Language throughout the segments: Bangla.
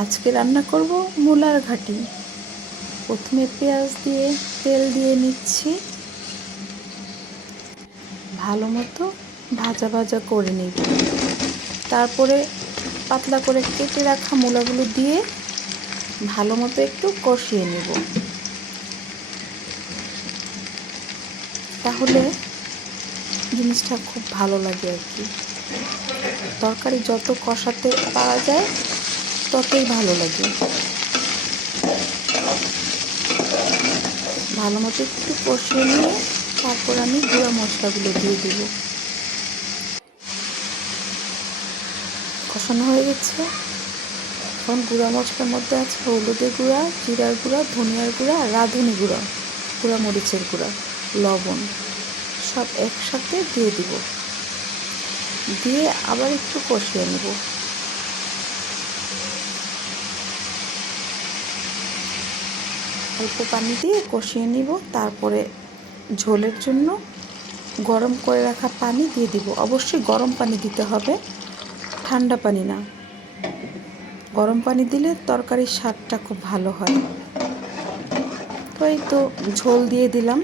আজকে রান্না করব মূলার ঘাটি। প্রথমে পেঁয়াজ দিয়ে, তেল দিয়ে নিচ্ছি। ভালো মতো ভাজা ভাজা করে নিব। তারপরে পাতলা করে কেটে রাখা মূলাগুলো দিয়ে ভালো মতো একটু কষিয়ে নেব। তাহলে জিনিসটা খুব ভালো লাগে আর কি। তরকারি যত কষাতে পারা যায় ততই ভালো লাগে। ভালো মতো একটু কষিয়ে নিয়ে তারপর আমি গুঁড়া মশলাগুলো দিয়ে দেব। কষানো হয়ে গেছে। এখন গুঁড়া মশলার মধ্যে আছে হলুদের গুঁড়া, জিরার গুঁড়া, ধনিয়ার গুঁড়া, রাঁধুনি গুঁড়া গুঁড়া মরিচের গুঁড়া, লবণ সব একসাথে দিয়ে দিব। দিয়ে আবার একটু কষিয়ে নেব। অল্প পানি দিয়ে কষিয়ে নিব। তারপরে ঝোলের জন্য গরম করে রাখা পানি দিয়ে দিব। অবশ্যই গরম পানি দিতে হবে, ঠান্ডা পানি না। গরম পানি দিলে তরকারির স্বাদটা খুব ভালো হয়। তো এই তো ঝোল দিয়ে দিলাম।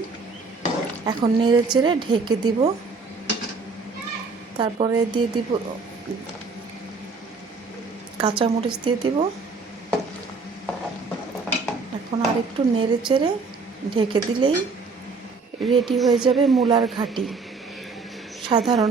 এখন নেড়ে চেড়ে ঢেকে দিব। তারপরে দিয়ে দিব কাঁচামরিচ দিয়ে দিব। এখন আর একটু নেড়ে চেড়ে ঢেকে দিলেই রেডি হয়ে যাবে মূলার ঘাটি। সাধারণ